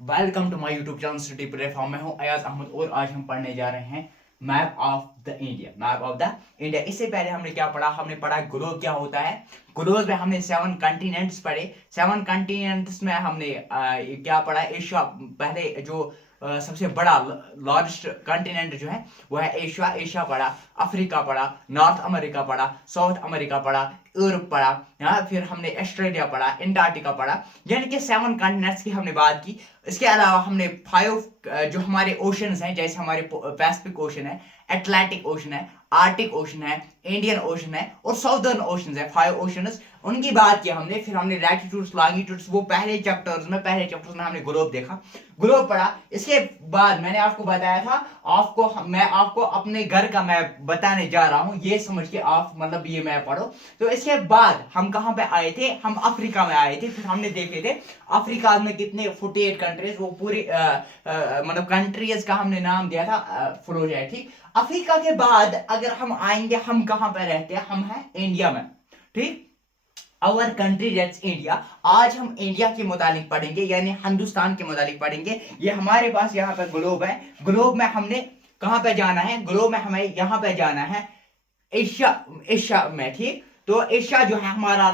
Welcome to my YouTube channel study platform में हूं अयाज अहमद और आज हम पढ़ने जा रहे हैं map of the India. Map of the India. इससे पहले हमने क्या पढ़ा? हमने पढ़ा ग्लोब क्या होता है। ग्लोब में हमने 7 कॉन्टिनेंट्स पढ़े। 7 कॉन्टिनेंट्स में हमने क्या पढ़ा? एशिया पहले जो सबसे बड़ा लार्जेस्ट कॉन्टिनेंट जो है वो है एशिया। एशिया पढ़ा, अफ्रीका पढ़ा, नॉर्थ अमेरिका पढ़ा, साउथ अमेरिका पढ़ा, यूरोप पढ़ा, फिर हमने ऑस्ट्रेलिया पढ़ा, अंटार्कटिका पढ़ा। यानी कि 7 कॉन्टिनेंट्स की हमने बात की। इसके अलावा हमने 5 जो हमारे ओशंस हैं, जैसे हमारे पैसिफिक ओशन है, अटलांटिक ओशन है, आर्टिक ओशन है, इंडियन ओशन है और साउदर्न ओशन है। 5 ओशंस, उनकी बात की हमने। फिर हमने लैटिट्यूड्स लॉन्गिट्यूड्स, वो पहले चैप्टर्स में हमने ग्लोब देखा, ग्लोब पढ़ा। इसके बाद मैंने आपको बताया था मैं आपको अपने घर का मैप बताने जा रहा हूं, ये समझ के आप मतलब ये मैप पढ़ो। तो इसके बाद हम कहां पे आए थे? हम अफ्रीका में आए थे। फिर हमने देखे थे अफ्रीका में कितने 48 कंट्रीज, वो पूरी मतलब कंट्रीज का हमने नाम दिया था फ्लोजेट। ठीक, अफ्रीका के बाद अगर हम आएंगे, हम कहां पे रहते हैं? हम हैं इंडिया में। ठीक, आवर कंट्री दैट्स इंडिया। आज हम इंडिया के मुतालिक पढ़ेंगे, यानी हिंदुस्तान के मुतालिक पढ़ेंगे। ये हमारे पास यहाँ पे ग्लोब है। ग्लोब में हमने कहां पे जाना है? ग्लोब में हमें यहाँ पे जाना है एशिया। एशिया में, ठीक। तो एशिया जो है हमारा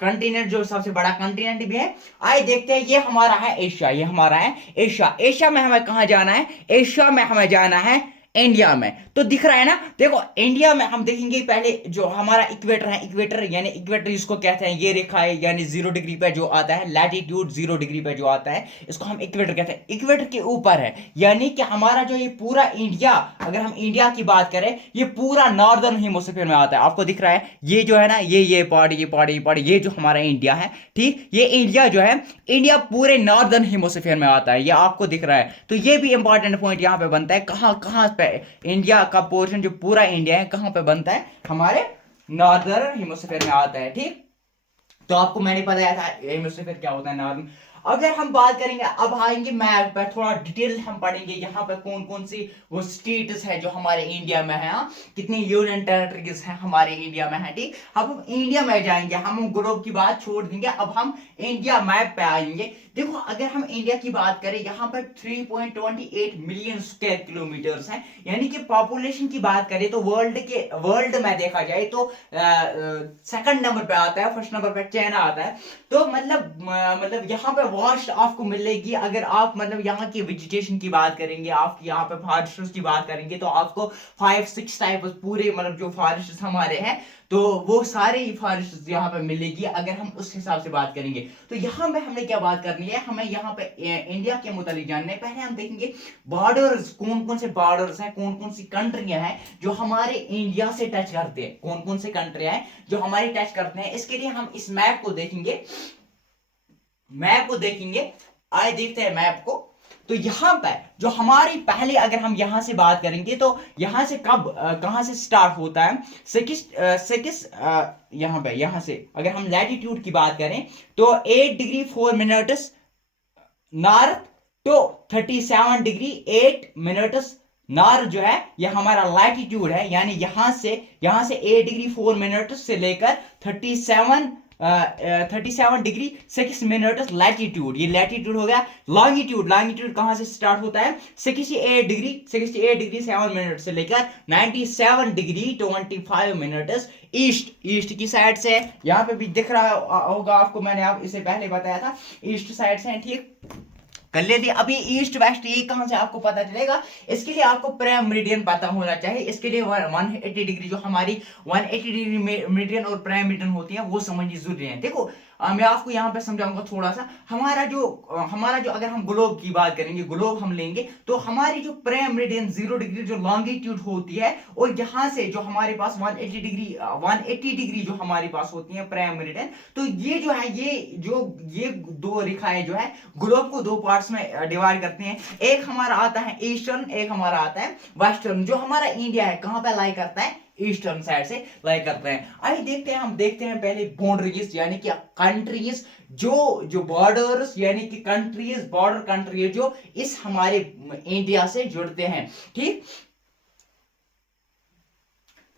कंटिनेंट, जो सबसे बड़ा कंटिनेंट भी है। आइए देखते हैं, ये हमारा है एशिया, ये हमारा है एशिया। एशिया में हमें कहा जाना है? एशिया में हमें जाना है इंडिया में। तो दिख रहा है ना, देखो इंडिया में हम देखेंगे पहले जो हमारा इक्वेटर है। इक्वेटर यानी इक्वेटर जिसको कहते हैं, ये रेखा है, यानी 0 डिग्री पे जो आता है, लैटिट्यूड 0 डिग्री पे जो आता है, इसको हम इक्वेटर कहते हैं। इक्वेटर के ऊपर है, यानी कि हमारा जो ये पूरा इंडिया, अगर हम इंडिया की बात करें, ये पूरा नॉर्दर्न हेमिस्फीयर में आता है। आपको दिख रहा है ये जो है ना, ये पार्ट, ये पार्ट, ये पार्ट, ये जो हमारा इंडिया है। ठीक, ये इंडिया जो है, इंडिया पूरे नॉर्दर्न हेमिस्फीयर में आता है, ये आपको दिख रहा है। तो ये भी इंपॉर्टेंट पॉइंट यहाँ पे बनता है। कहाँ कहाँ पे इंडिया का पोर्शन, जो पूरा इंडिया है, कहां पे बनता है? हमारे नॉर्दर्न हेमिस्फीयर में आता है। ठीक, तो आपको मैंने बताया था हेमिस्फीयर क्या होता है, नॉर्दर्न। अगर हम बात करेंगे, अब आएंगे मैप पर, थोड़ा डिटेल हम पढ़ेंगे यहाँ पर कौन कौन सी वो स्टेट्स है जो हमारे इंडिया में है। कितनी यूनियन टेरिटरीज हैं हमारे इंडिया में है। ठीक, अब हम इंडिया में जाएंगे, हम ग्लोब की बात छोड़ देंगे, अब हम इंडिया मैप पे आएंगे। देखो अगर हम इंडिया की बात करें, यहाँ पर 3.28 मिलियन स्क्वायर किलोमीटर्स हैं। यानी कि पॉपुलेशन की बात करें तो वर्ल्ड में देखा जाए तो सेकंड नंबर पे आता है, फर्स्ट नंबर पे चाइना आता है। तो मतलब यहाँ पे वास्ट आपको मिलेगी। अगर आप मतलब यहाँ की वेजिटेशन की बात करेंगे, आप यहाँ पे फॉरेस्ट्स की बात करेंगे, तो आपको 5-6 टाइप पूरे मतलब जो फॉरेस्ट हमारे हैं, तो वो सारे ही फॉरेस्ट यहाँ पे मिलेगी अगर हम उस हिसाब से बात करेंगे। तो यहाँ पे हमने क्या बात करनी है? हमें यहाँ पे इंडिया के मुतालिक जानना है। पहले हम देखेंगे बॉर्डर्स, कौन कौन से बॉर्डर्स हैं, कौन कौन सी कंट्रियां हैं जो हमारे इंडिया से टच करते हैं, कौन कौन से कंट्रियां हैं जो हमारे टच करते हैं। इसके लिए हम इस मैप को देखेंगे, मैप को देखेंगे। आए देखते हैं मैप को। तो यहां पर जो हमारी पहले, अगर हम यहां से बात करेंगे, तो यहां से कब कहां से स्टार्ट होता है? सिक्स यहां पे, यहां से अगर हम लैटिट्यूड की बात करें तो 8 डिग्री 4 मिनट्स नॉर्थ, तो 37 डिग्री 8 मिनट्स नॉर्थ जो है, यह हमारा लैटिट्यूड है। यानी यहां से 8 डिग्री 4 मिनट से लेकर 37 डिग्री 6 मिनट लैटिट्यूड, ये लैटिट्यूड हो गया। लॉन्गिट्यूड, लॉन्गिट्यूड कहां से स्टार्ट होता है? 68 डिग्री से लेकर 97 डिग्री 25 मिनट ईस्ट, ईस्ट की साइड से। यहाँ पे भी दिख रहा होगा आपको, मैंने आप इसे पहले बताया था, ईस्ट साइड से। ठीक, कर लेते। अभी ईस्ट वेस्ट ये कहां से आपको पता चलेगा? इसके लिए आपको प्राइम मेरिडियन पता होना चाहिए। इसके लिए 180 डिग्री, जो हमारी 180 डिग्री मेरिडियन और प्राइम मेरिडियन होती है, वो समझनी जरूरी है। देखो मैं आपको यहाँ पे समझाऊंगा थोड़ा सा। हमारा जो अगर हम ग्लोब की बात करेंगे, ग्लोब हम लेंगे, तो हमारी जो प्राइम मेरिडियन 0 डिग्री जो लॉन्गिट्यूड होती है, और यहाँ से जो हमारे पास 180 डिग्री जो हमारे पास होती है प्राइम मेरिडियन, तो ये जो है, ये दो रेखाएं जो है ग्लोब को 2 पार्ट्स में डिवाइड करते हैं। एक हमारा आता है ईस्टर्न, एक हमारा आता है वेस्टर्न। जो हमारा इंडिया है कहां पे लाई करता है? ईस्टर्न साइड से लाई करते हैं। आइए देखते हैं, हम देखते हैं पहले बाउंड्रीज, यानी कि कंट्रीज, जो बॉर्डर्स, यानी कि कंट्रीज, बॉर्डर कंट्रीज जो इस हमारे इंडिया से जुड़ते हैं। ठीक,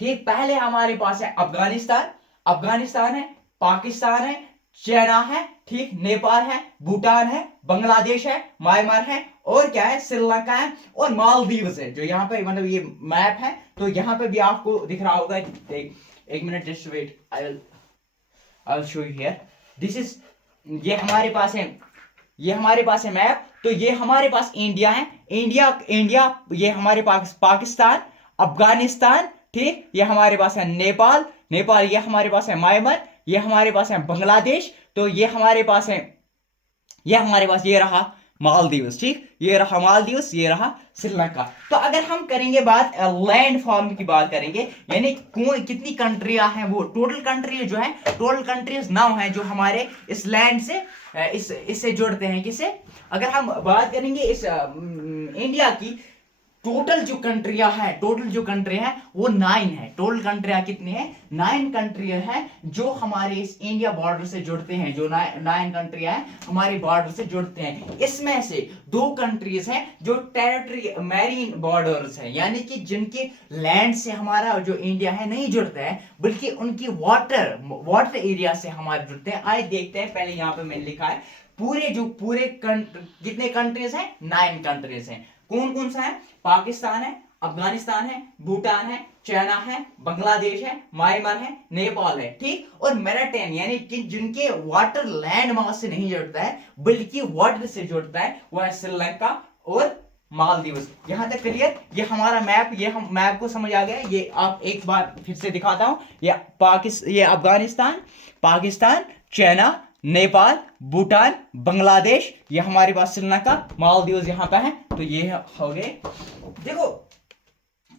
ठीक, पहले हमारे पास है अफगानिस्तान, अफगानिस्तान है, पाकिस्तान है, चाइना है, ठीक, नेपाल है, भूटान है, बांग्लादेश है, म्यांमार है, और क्या है, श्रीलंका है, और मालदीव्स है। जो यहाँ पे मतलब ये मैप है, तो यहाँ पे भी आपको दिख रहा होगा। एक minute, just wait, I will show you here. This is, ये हमारे पास है, ये हमारे पास है मैप। तो ये हमारे पास इंडिया है, इंडिया इंडिया, ये हमारे पास पाकिस्तान, अफगानिस्तान, ठीक, ये हमारे पास है नेपाल, नेपाल, ये हमारे पास है म्यांमार, ये हमारे पास है बांग्लादेश, तो ये हमारे पास है, ये हमारे पास ये रहा मालदीव्स, ठीक, ये रहा मालदीव्स, ये रहा श्रीलंका। तो अगर हम करेंगे बात लैंड फॉर्म की बात करेंगे, यानी कितनी कंट्रियां हैं, वो टोटल कंट्री जो है, टोटल कंट्रीज 9 हैं जो हमारे इस लैंड से इससे जुड़ते हैं। किसे, अगर हम बात करेंगे इस इंडिया की, टोटल जो कंट्रियां हैं, टोटल जो कंट्री हैं वो 9 है। टोटल कंट्रियां कितनी है, 9 कंट्रियां हैं जो हमारे इस इंडिया बॉर्डर से जुड़ते हैं। जो 9 कंट्रियां हैं हमारे बॉर्डर से जुड़ते हैं। इसमें से 2 कंट्रीज हैं जो टेरिटरी मैरीन बॉर्डर्स हैं, यानी कि जिनके लैंड से हमारा जो इंडिया है नहीं जुड़ता है, बल्कि उनकी वाटर एरिया से हमारे जुड़ते हैं। आइए देखते हैं, पहले यहाँ पे मैंने लिखा है पूरे कितने कंट्रीज हैं, 9 कंट्रीज हैं। कौन कौन सा है, पाकिस्तान है, अफगानिस्तान है, भूटान है, चाइना है, बांग्लादेश है, म्यांमार है, नेपाल है, ठीक, और मेरिटाइम, यानी कि जिनके वाटर लैंड मास से नहीं जुड़ता है बल्कि वाटर से जुड़ता है, वह है श्रीलंका और मालदीव्स। यहां तक क्लियर। ये हमारा मैप, ये हम मैप को समझ आ गया। ये आप एक बार फिर से दिखाता हूं। ये अफगानिस्तान, पाकिस्तान, चाइना, नेपाल, भूटान, बांग्लादेश, ये हमारे पास श्रीलंका, मालदीव्स यहाँ पे है। तो ये हो गए। देखो,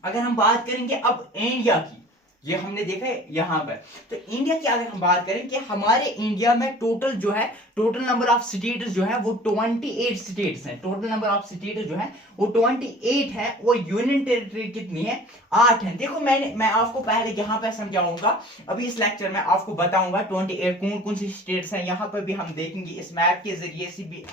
अगर हम बात करेंगे अब इंडिया की, ये हमने देखा है यहाँ पर। तो इंडिया की अगर हम बात करें कि हमारे इंडिया में टोटल जो है, टोटल नंबर ऑफ स्टेट्स जो है वो 28 स्टेट्स हैं। टोटल नंबर ऑफ स्टेट्स जो है वो 28 है। और यूनियन टेरिटरी कितनी है, 8 है। देखो, मैं आपको पहले यहाँ पे समझाऊंगा, अभी इस लेक्चर में आपको बताऊंगा 28 कौन कौन सी स्टेट्स हैं। यहाँ पर भी हम देखेंगे, इस मैप के जरिए से भी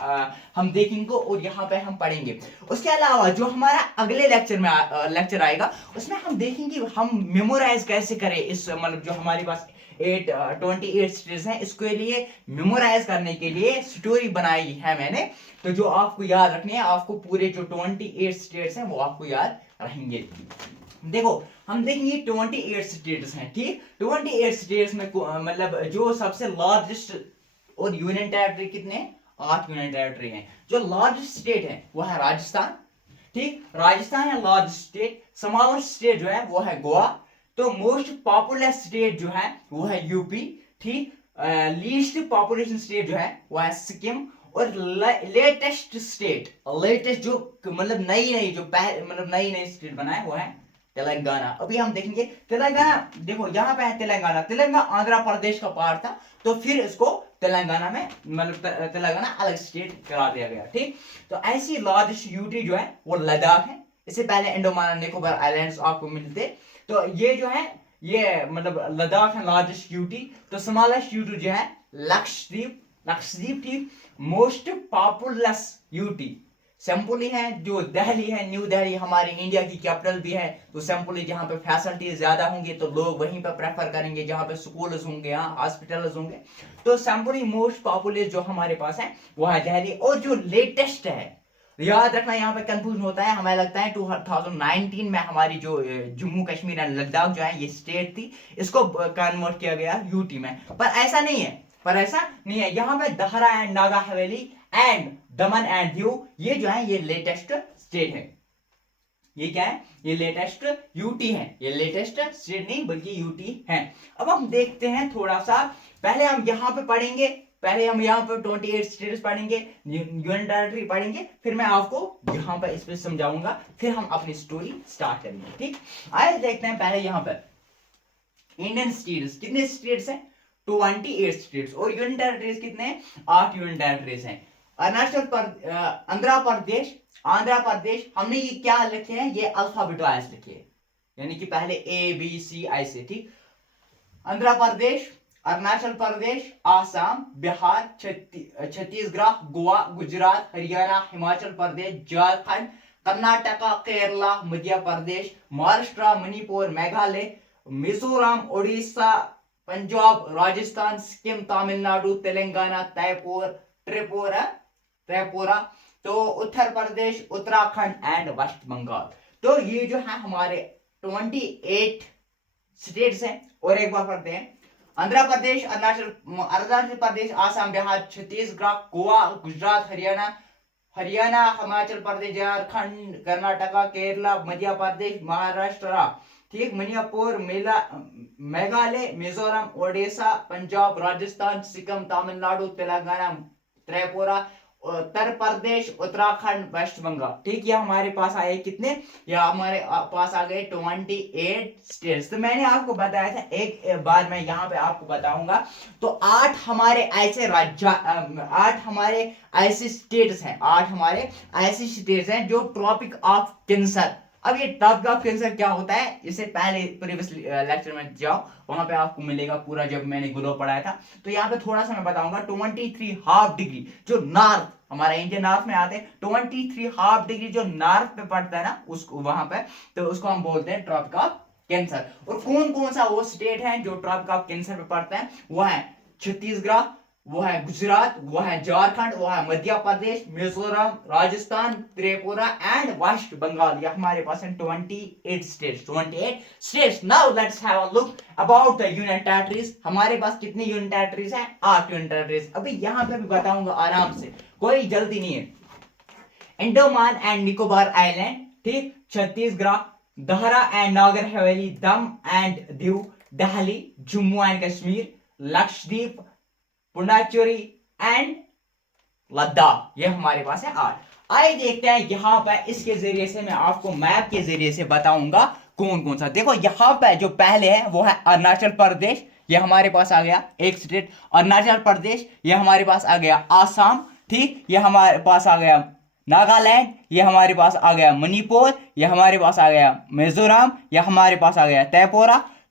हम देखेंगे और यहाँ पे हम पढ़ेंगे। उसके अलावा जो हमारा अगले लेक्चर में लेक्चर आएगा, उसमें हम देखेंगे हम मेमोराइज कैसे करें इस, मतलब जो हमारे पास 28 स्टेट्स हैं, इसके लिए मेमोराइज करने के लिए स्टोरी बनाई है मैंने। तो जो आपको याद रखनी है, आपको पूरे जो 28 स्टेट्स हैं वो आपको याद रहेंगे। देखो, हम देखेंगे 28 स्टेट्स हैं, ठीक। 28 स्टेट्स में मतलब जो सबसे लार्जेस्ट और यूनियन टेरिटरी कितने, 8 यूनियन टेरिटरी हैं। जो लार्जेस्ट स्टेट है वो है राजस्थान, ठीक, राजस्थान है लार्जेस्ट स्टेट। स्मॉलेस्ट स्टेट जो है वो है गोवा। तो मोस्ट पॉपुलर स्टेट जो है वो है यूपी, ठीक। लीस्ट पॉपुलेशन स्टेट जो है वो है सिक्किम। और लेटेस्ट स्टेट, लेटेस्ट जो मतलब नई जो मतलब नई स्टेट बना है वो है तेलंगाना। अभी हम देखेंगे तेलंगाना। देखो, यहाँ पे है तेलंगाना आंध्र प्रदेश का पार्ट था, तो फिर इसको तेलंगाना में मतलब तेलंगाना अलग स्टेट करा दिया गया, ठीक। तो ऐसी लार्जेस्ट यूटी जो है वो लद्दाख है। इससे पहले अंडमान निकोबार आइलैंड्स आपको मिलते। तो ये जो है, ये मतलब लद्दाख है लार्जेस्ट यूटी। तो स्मॉलेस्ट यूटी जो है लक्षद्वीप, ठीक। मोस्ट पॉपुलस यूटी सिंपली है, जो दिल्ली है, न्यू दिल्ली हमारी इंडिया की कैपिटल भी है। तो सिंपली जहाँ पे फैसिलिटीज ज्यादा होंगी तो लोग वहीं पे प्रेफर करेंगे, जहाँ पे स्कूल्स होंगे, यहाँ हॉस्पिटल्स होंगे। तो सिंपली मोस्ट पॉपुलर जो हमारे पास है वो है दिल्ली। और जो लेटेस्ट है, याद रखना, यहाँ पे कंफ्यूजन होता है, हमें लगता है 2019 में हमारी जो जम्मू कश्मीर एंड लद्दाख जो है ये स्टेट थी, इसको कन्वर्ट किया गया यूटी में। पर ऐसा नहीं है। यहाँ पे Dadra and Naga Haveli and Daman and Diu, ये जो है ये लेटेस्ट स्टेट है। ये क्या है, ये लेटेस्ट यूटी है। ये लेटेस्ट स्टेट नहीं बल्कि यूटी है। अब हम देखते हैं थोड़ा सा, पहले हम यहाँ पे पढ़ेंगे, पहले हम यहाँ पर 28 स्टेट्स पढ़ेंगे, यूनियन टेरिटरी पढ़ेंगे, फिर मैं आपको यहाँ पर इस पे समझाऊंगा, फिर हम अपनी स्टोरी स्टार्ट करेंगे, ठीक। आइए देखते हैं पहले यहाँ पर इंडियन स्टेट्स, कितने स्टेट्स हैं, 28 स्टेट्स। और यूनियन टेरिटरीज कितने हैं, 8 यूनियन टेरिटरीज हैं। आंध्र प्रदेश हमने ये क्या लिखे हैं, ये अल्फाबेट वाइज लिखे हैं, यानी कि पहले ABC ऐसे, ठीक। आंध्र प्रदेश, अरुणाचल प्रदेश, आसाम, बिहार, छत्तीसगढ़, गोवा, गुजरात, हरियाणा, हिमाचल प्रदेश, झारखंड, कर्नाटका, केरला, मध्य प्रदेश, महाराष्ट्र, मणिपुर, मेघालय, मिजोरम, उड़ीसा, पंजाब, राजस्थान, सिक्किम, तमिलनाडु, तेलंगाना, त्रिपुरा त्रिपुरा, तो उत्तर प्रदेश, उत्तराखंड एंड वेस्ट बंगाल। तो ये जो है हमारे 28 स्टेट्स हैं। और एक बार पढ़ते हैं, आंध्र प्रदेश, अरुणाचल प्रदेश, आसाम, बिहार, छत्तीसगढ़, गोवा, गुजरात, हरियाणा, हिमाचल प्रदेश, झारखंड, कर्नाटका, केरला, मध्य प्रदेश, महाराष्ट्र, ठीक, मणिपुर, मेघालय, मिजोरम, ओडिशा, पंजाब, राजस्थान, सिक्किम, तमिलनाडु, तेलंगाना, त्रिपुरा, उत्तर प्रदेश, उत्तराखंड, वेस्ट बंगाल। ठीक, ये हमारे पास आए कितने, या हमारे पास आ गए 28 स्टेट्स। तो मैंने आपको बताया था, एक बार मैं यहाँ पे आपको बताऊंगा। तो 8 हमारे ऐसे राज्य, 8 हमारे ऐसे स्टेट्स हैं, 8 हमारे ऐसे स्टेट्स हैं जो ट्रॉपिक ऑफ कैंसर। अब ये टॉपिक ऑफ कैंसर क्या होता है, इससे पहले प्रीवियस लेक्चर में जाओ, वहां पे आपको मिलेगा पूरा, जब मैंने ग्लोब पढ़ाया था। तो यहाँ पे थोड़ा सा मैं बताऊंगा। 23 हाफ डिग्री जो नॉर्थ, हमारा इंडिया नॉर्थ में आते हैं, 23 हाफ डिग्री जो नॉर्थ पे पड़ता है ना, उसको वहां पे, तो उसको हम बोलते हैं ट्रॉपिक ऑफ कैंसर। और कौन कौन सा वो स्टेट है जो ट्रॉपिक ऑफ कैंसर पे पड़ता है, वो है छत्तीसगढ़, वो है गुजरात, वो है झारखंड, वो है मध्य प्रदेश, मिजोरम, राजस्थान, त्रिपुरा एंड वेस्ट बंगाल। ये हमारे पास है 28 states, 28 states. Now let's have a look about the union territories. हमारे पास कितनी यूनियन टेरिटरीज हैं, 8 यूनियन टेरिटरीज। अभी यहाँ पे भी बताऊंगा आराम से, कोई जल्दी नहीं है। अंडमान एंड निकोबार आइलैंड, ठीक, Chhattisgarh, Dadra and Nagar Haveli, them and Diu, Delhi, Jammu and Kashmir, Lakshadweep, Puducherry and Ladakh. ये हमारे पास है 8। आइए देखते हैं यहाँ पर, इसके जरिए से मैं आपको मैप के जरिए से बताऊंगा कौन कौन सा। देखो यहाँ पे जो पहले है वो है अरुणाचल प्रदेश, ये हमारे पास आ गया एक स्टेट अरुणाचल प्रदेश। ये हमारे पास आ गया आसाम, ठीक, ये हमारे पास आ गया नागालैंड, ये हमारे पास आ गया मणिपुर, ये हमारे पास आ गया मिजोरम, ये हमारे पास आ गया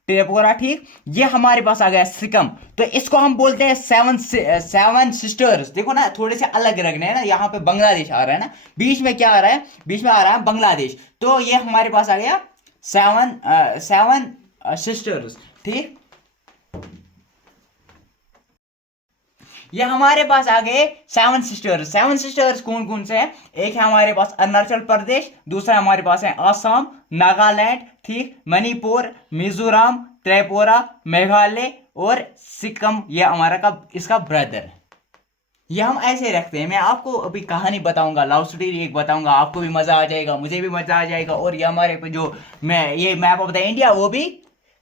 त्रिपुरा, ठीक, ये हमारे पास आ गया सिक्किम। तो इसको हम बोलते हैं सेवन सिस्टर्स। देखो ना, थोड़े से अलग रखने हैं ना, यहाँ पे बांग्लादेश आ रहा है ना, बीच में क्या आ रहा है, बीच में आ रहा है बांग्लादेश। तो ये हमारे पास आ गया सेवन सिस्टर्स, ठीक। ये हमारे पास आ गए 7 सिस्टर्स। 7 सिस्टर्स कौन कौन से हैं, एक है हमारे पास अरुणाचल प्रदेश, दूसरा हमारे पास है आसाम, नागालैंड, ठीक, मणिपुर, मिजोरम, त्रिपुरा, मेघालय और सिक्किम। ये हमारा का इसका ब्रदर है। ये हम ऐसे रखते हैं। मैं आपको अभी कहानी बताऊंगा, लव स्टोरी एक बताऊंगा, आपको भी मजा आ जाएगा, मुझे भी मजा आ जाएगा, और ये हमारे पे जो ये मैप ऑफ द इंडिया वो भी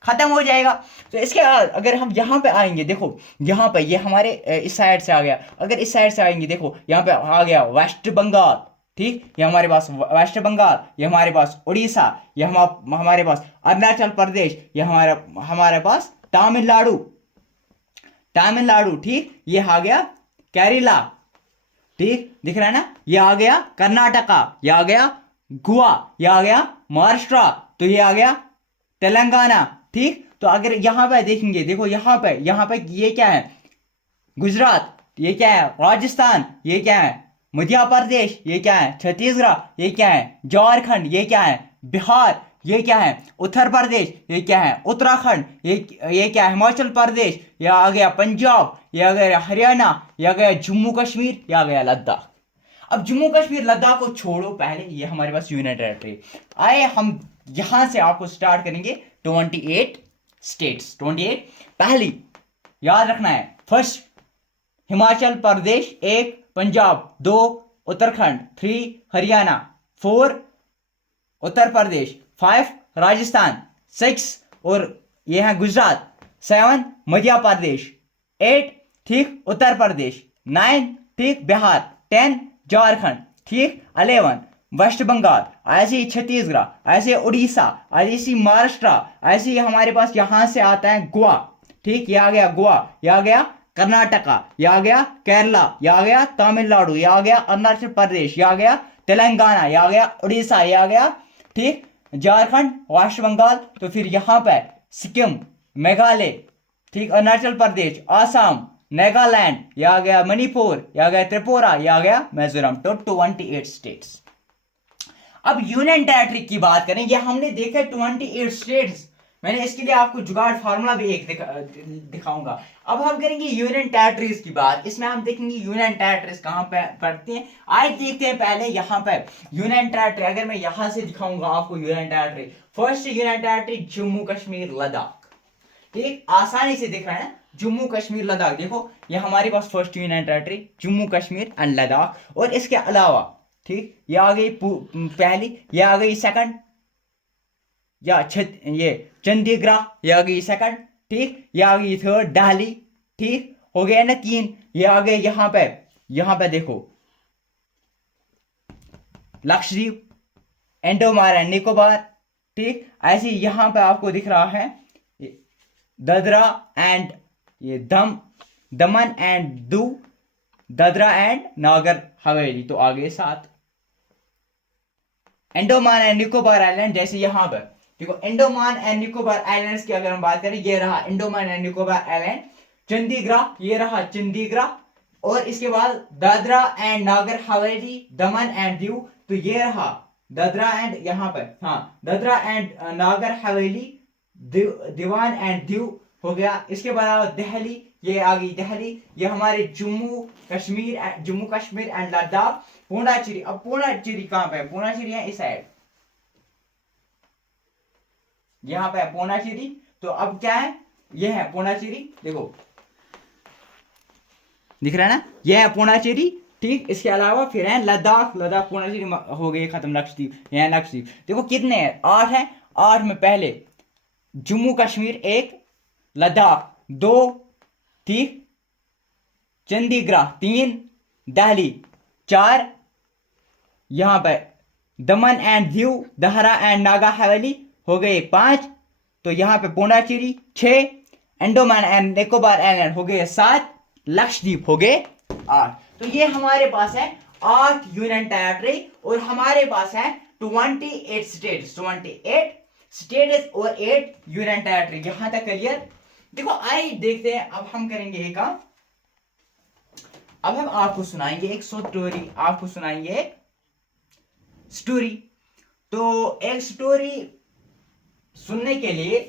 खत्म हो जाएगा। तो इसके बाद अगर हम यहाँ पे आएंगे, देखो यहाँ पे ये हमारे इस साइड से आ गया। अगर इस साइड से आएंगे, देखो यहाँ पे आ गया वेस्ट बंगाल, ठीक, ये हमारे पास वेस्ट बंगाल, ये हमारे पास उड़ीसा, ये हमारे पास अरुणाचल प्रदेश, ये हमारे पास तमिलनाडु, ठीक, ये आ गया केरला, ठीक, दिख रहा है ना, ये आ गया कर्नाटका, ये आ गया गोवा, ये आ गया महाराष्ट्र, तो ये आ गया तेलंगाना, ठीक। तो अगर यहाँ पे देखेंगे, देखो यहाँ पे ये क्या है, गुजरात, ये क्या है राजस्थान, ये क्या है मध्य प्रदेश, ये क्या है छत्तीसगढ़, ये क्या है झारखंड, ये क्या है बिहार, ये क्या है उत्तर प्रदेश, ये क्या है उत्तराखंड, ये क्या है हिमाचल प्रदेश, ये आ गया पंजाब, ये आ गया हरियाणा, ये आ गया जम्मू कश्मीर, ये आ गया लद्दाख। अब जम्मू कश्मीर लद्दाख को छोड़ो, पहले ये हमारे पास यूनियन टेरिटरी। आए हम यहां से आपको स्टार्ट करेंगे 28 स्टेट्स। 28 पहली याद रखना है, फर्स्ट हिमाचल प्रदेश, 1 पंजाब, 2 उत्तराखंड, 3 हरियाणा, 4 उत्तर प्रदेश, 5 राजस्थान, 6 और ये है गुजरात, 7 मध्य प्रदेश, 8 ठीक उत्तर प्रदेश, 9 ठीक बिहार, 10 झारखंड, ठीक 11 वेस्ट बंगाल, ऐसे ही छत्तीसगढ़, ऐसे उड़ीसा, ऐसे महाराष्ट्र, ऐसे ही हमारे पास यहां से आता है गोवा, ठीक, ये आ गया गोवा, ये आ गया कर्नाटका, ये आ गया केरला, ये आ गया तमिलनाडु, ये आ गया अरुणाचल प्रदेश, ये आ गया तेलंगाना, ये आ गया उड़ीसा, ये आ गया ठीक झारखंड, वेस्ट बंगाल। तो फिर यहाँ पे सिक्किम, मेघालय, ठीक अरुणाचल प्रदेश, आसाम, नागालैंड, ये आ गया मणिपुर, ये आ गया त्रिपुरा, ये आ गया मिजोरम। तो 28 स्टेट्स। अब यूनियन टेरिटरी की बात करें, ये हमने देखा 28 स्टेट्स, मैंने इसके लिए आपको जुगाड़ फार्मूला भी एक दिखाऊंगा। अब हम करेंगे यूनियन टेरिटरीज की बात। इसमें हम देखेंगे यूनियन टेरिटरीज कहाँ पे पड़ती हैं। आज देखते हैं पहले यहाँ पे यूनियन टेरिटरी। अगर मैं यहाँ से दिखाऊंगा आपको union territory, first union territory Jammu Kashmir Ladakh. ठीक, आसानी से दिख रहा है ना, जम्मू कश्मीर लद्दाख। देखो ये हमारे पास first union territory Jammu Kashmir and Ladakh. और इसके अलावा ठीक, ये आ गई पहली, ये आ गई सेकंड, या ये चंडीगढ़, ये आ गई सेकंड। ठीक, ये आ गई थर्ड दिल्ली। ठीक हो गया ना तीन। ये आ गए यहाँ पे देखो लक्षद्वीप, अंडमान एंड निकोबार। ठीक, ऐसे यहाँ पे आपको दिख रहा है दादरा एंड ये दमन एंड दादरा एंड नागर हवेली। तो आगे सात। अंडमान एंड निकोबार आइलैंड, जैसे यहाँ पर देखो अंडमान एंड निकोबार आइलैंड्स की अगर हम बात करें, ये रहा अंडमान एंड निकोबार आइलैंड। चंडीगढ़, ये रहा चंडीगढ़। और इसके बाद Dadra and Nagar Haveli, Daman and Diu. तो ये रहा दादरा एंड यहाँ पर, हाँ, Dadra and Nagar Haveli, Diwan and Diu हो गया। इसके बाद दिल्ली, ये आ गई दिल्ली। ये हमारे जम्मू कश्मीर एंड लद्दाख। पूर्णाचेरी, अब पूर्णाचेरी कहाँ पे है? पूर्णाचेरी है इस साइड, यहाँ पे है पूर्णाचेरी। तो अब क्या है, ये है पूर्णाचेरी। देखो दिख रहा है ना, ये है पूर्णाचेरी। ठीक, इसके अलावा फिर है लद्दाख। पूर्णाचेरी हो गई खत्म। लक्षद्वीप, यह लक्षद्वीप। देखो कितने हैं, 8 है। 8 में पहले जम्मू कश्मीर 1, लद्दाख 2, ठीक, चंडीगढ़ 3, दिल्ली 4, यहां पर दमन एंड दीव, दादरा एंड नागा हवेली हो गए 5। तो यहां पे पूर्णाचेरी 6, अंडमान एंड निकोबार आइलैंड हो गए 7, लक्षद्वीप हो गए 8। तो ये हमारे पास है 8 यूनियन टेरिटरी। और हमारे पास है 28 स्टेट्स, 28 स्टेट्स और 8 यूनियन टेरिटरी। यहां तक क्लियर? देखो आइए देखते हैं। अब हम करेंगे एक काम, अब हम आपको सुनाएंगे एक स्टोरी। आपको सुनाएंगे एक स्टोरी। तो एक स्टोरी सुनने के लिए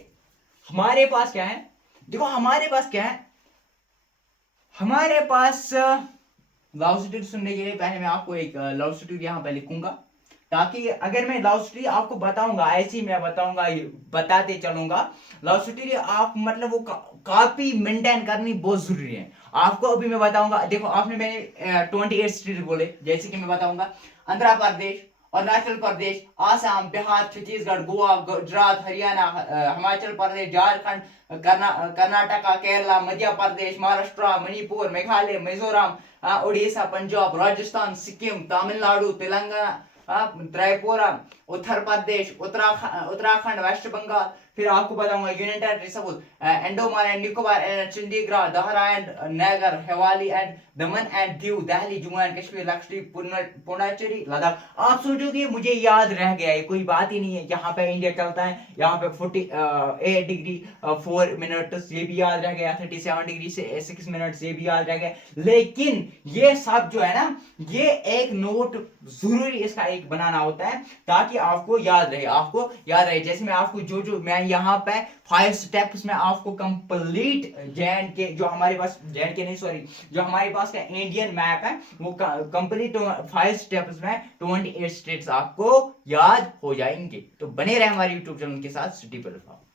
हमारे पास क्या है? देखो हमारे पास क्या है, हमारे पास लव स्टोरी सुनने के लिए पहले मैं आपको एक लव स्टोरी यहां पर लिखूंगा, ताकि अगर मैं लव स्टोरी आपको बताऊंगा, ऐसी मैं बताऊंगा, बताते चलूंगा लव स्टोरी, आप मतलब वो कॉपी मेंटेन करनी बहुत जरूरी है आपको। अभी मैं बताऊंगा। देखो आपने मैंने 28 स्टेट बोले, जैसे कि मैं बताऊंगा आंध्र प्रदेश, अरुणाचल प्रदेश, आसाम, बिहार, छत्तीसगढ़, गोवा, गुजरात, हरियाणा, हिमाचल प्रदेश, झारखंड, कर्नाटका, केरला, मध्य प्रदेश, महाराष्ट्र, मणिपुर, मेघालय, मिजोरम, उड़ीसा, पंजाब, राजस्थान, सिक्किम, तमिलनाडु, तेलंगाना, त्रिपुरा, उत्तर प्रदेश, उत्तराखंड, वेस्ट बंगाल। फिर आपको बताऊंगा यूनियन टेरिटरी सबूत, Andaman and Nicobar and Chandigarh, Dadra and Nagar Haveli and Daman and Diu, Delhi, Jammu and Kashmir, Lakshadweep, Puducherry, Ladakh. आप सोचोगे मुझे याद रह गया है, कोई बात ही नहीं है। यहाँ पे इंडिया चलता है, यहाँ पे 48 डिग्री 4 मिनट्स, ये भी याद रह गया। 37 डिग्री से 6 मिनट्स, ये भी याद रह गया। लेकिन ये सब जो है ना, ये एक नोट जरूरी इसका एक बनाना होता है, ताकि आपको याद रहे, आपको याद रहे। जैसे मैं आपको जो मैं यहाँ पे 5 स्टेप्स में आपको कंप्लीट जैन के, जो हमारे पास जैन के नहीं सॉरी, जो हमारे पास का इंडियन मैप है, वो कंप्लीट 5 स्टेप्स में 28 स्टेट्स आपको याद हो जाएंगे। तो बने रहे हमारे यूट्यूब चैनल के साथ, सिटी प्लेटफॉर्म।